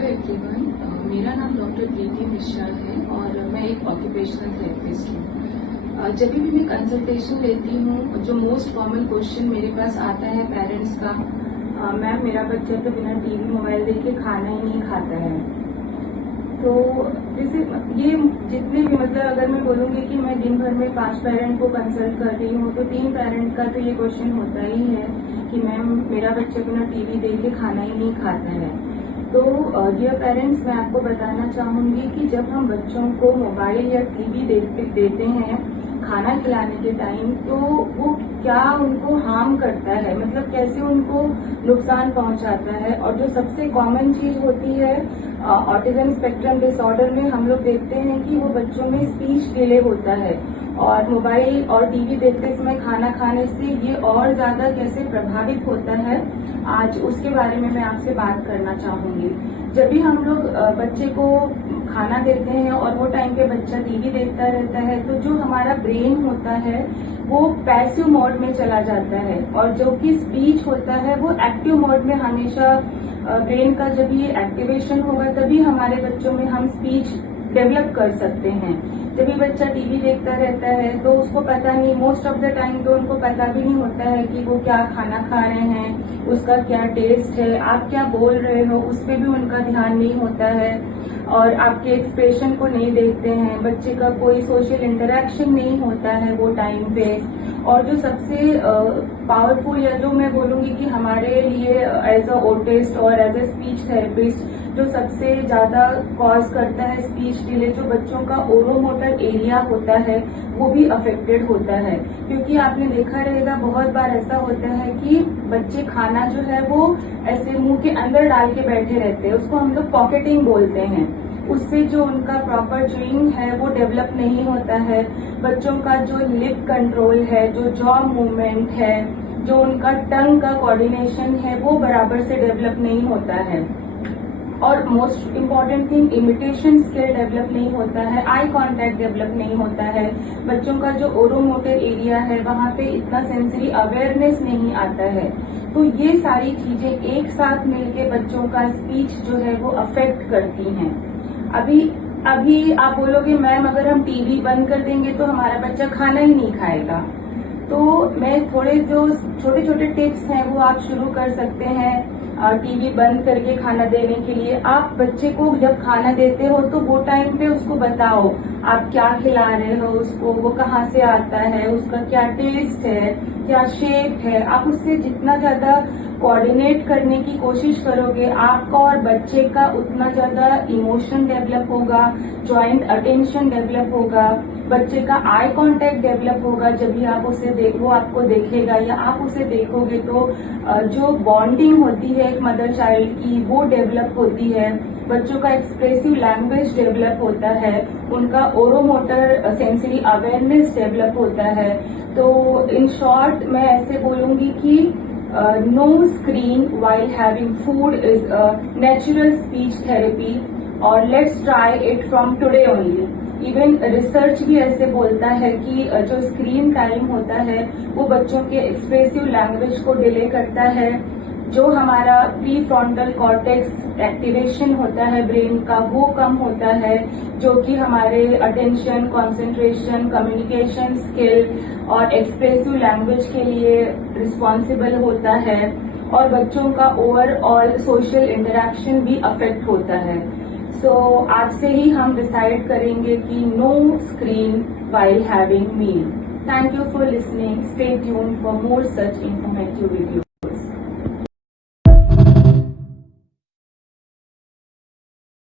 Everyone, मेरा नाम doctor प्रीति मिश्रा है और मैं एक ऑक्यूपेशनल थेरेपिस्ट हूँ। जब भी मैं कंसल्टेशन लेती हूँ, जो मोस्ट कॉमन क्वेश्चन मेरे पास आता है पेरेंट्स का, मैम मेरा बच्चा तो बिना टीवी मोबाइल देखे खाना ही नहीं खाता है। तो जैसे ये जितने भी अगर मैं बोलूँगी कि मैं दिन भर में 5 पेरेंट को कंसल्ट कर रही हूँ तो 3 पेरेंट का तो ये क्वेश्चन होता ही है कि मैम मेरा बच्चा बिना टीवी देखे खाना ही नहीं खाता है। तो डियर पेरेंट्स, मैं आपको बताना चाहूंगी कि जब हम बच्चों को मोबाइल या टीवी देते हैं खाना खिलाने के टाइम, तो वो क्या उनको हार्म करता है, कैसे उनको नुकसान पहुंचाता है। और जो सबसे कॉमन चीज होती है, ऑटिज्म स्पेक्ट्रम डिसऑर्डर में हम लोग देखते हैं कि वो बच्चों में स्पीच डिले होता है और मोबाइल और टीवी देखते समय खाना खाने से ये और ज्यादा कैसे प्रभावित होता है, आज उसके बारे में मैं आपसे बात करना चाहूंगी। जब भी हम लोग बच्चे को खाना देते हैं और वो टाइम पे बच्चा टीवी देखता रहता है, तो जो हमारा ब्रेन होता है वो पैसिव मोड में चला जाता है और जो कि स्पीच होता है वो एक्टिव मोड में हमेशा ब्रेन का जब ये एक्टिवेशन होगा तभी हमारे बच्चों में हम स्पीच डेवलप कर सकते हैं। जब भी बच्चा टीवी देखता रहता है तो उसको पता नहीं, मोस्ट ऑफ द टाइम तो उनको पता भी नहीं होता है कि वो क्या खाना खा रहे हैं, उसका क्या टेस्ट है, आप क्या बोल रहे हो, उस पर भी उनका ध्यान नहीं होता है और आपके एक्सप्रेशन को नहीं देखते हैं। बच्चे का कोई सोशल इंटरेक्शन नहीं होता है वो टाइम पे। और जो सबसे पावरफुल या जो मैं बोलूंगी कि हमारे लिए एज अ ओटिस्ट और एज अ स्पीच थेरेपिस्ट जो सबसे ज्यादा कॉज करता है स्पीच डिले, जो बच्चों का ओरोमोटर एरिया होता है वो भी अफेक्टेड होता है। क्योंकि आपने देखा रहेगा बहुत बार ऐसा होता है कि बच्चे खाना जो है वो ऐसे मुंह के अंदर डाल के बैठे रहते हैं, उसको हम लोग पॉकेटिंग बोलते हैं। उससे जो उनका प्रॉपर च्यूइंग है वो डेवलप नहीं होता है। बच्चों का जो लिप कंट्रोल है, जो जॉ मूवमेंट है, जो उनका टंग का कोऑर्डिनेशन है वो बराबर से डेवलप नहीं होता है। और most important thing, imitation skill develop नहीं होता है, आई कांटेक्ट डेवलप नहीं होता है। बच्चों का जो ओरोमोटर एरिया है वहाँ पे इतना सेंसरी अवेयरनेस नहीं आता है। तो ये सारी चीजें एक साथ मिलके बच्चों का स्पीच जो है वो अफेक्ट करती हैं। अभी आप बोलोगे मैम अगर हम टीवी बंद कर देंगे तो हमारा बच्चा खाना ही नहीं खाएगा। तो मैं थोड़े जो छोटे छोटे टिप्स हैं वो आप शुरू कर सकते हैं टीवी बंद करके खाना देने के लिए। आप बच्चे को जब खाना देते हो तो वो टाइम पे उसको बताओ आप क्या खिला रहे हो उसको, वो कहाँ से आता है, उसका क्या टेस्ट है, क्या शेप है। आप उससे जितना ज्यादा कोऑर्डिनेट करने की कोशिश करोगे, आपका और बच्चे का उतना ज्यादा इमोशन डेवलप होगा, जॉइंट अटेंशन डेवलप होगा, बच्चे का आई कांटेक्ट डेवलप होगा। जब भी आप उसे वो आपको देखेगा या आप उसे देखोगे तो जो बॉन्डिंग होती है एक मदर चाइल्ड की वो डेवलप होती है। बच्चों का एक्सप्रेसिव लैंग्वेज डेवलप होता है, उनका ओरोमोटर सेंसरी अवेयरनेस डेवलप होता है। तो इन शॉर्ट मैं ऐसे बोलूंगी कि no screen while having food is a natural speech therapy और let's try it from today only। Even research भी ऐसे बोलता है कि जो स्क्रीन टाइम होता है वो बच्चों के एक्सप्रेसिव लैंग्वेज को डिले करता है। जो हमारा प्री फ्रंटल कॉर्टेक्स एक्टिवेशन होता है ब्रेन का वो कम होता है, जो कि हमारे अटेंशन, कंसंट्रेशन, कम्युनिकेशन स्किल और एक्सप्रेसिव लैंग्वेज के लिए रिस्पॉन्सिबल होता है। और बच्चों का ओवरऑल सोशल इंटरेक्शन भी अफेक्ट होता है। सो आज से ही हम डिसाइड करेंगे कि no screen while having meal। Thank you for listening. Stay tuned for more such informative videos.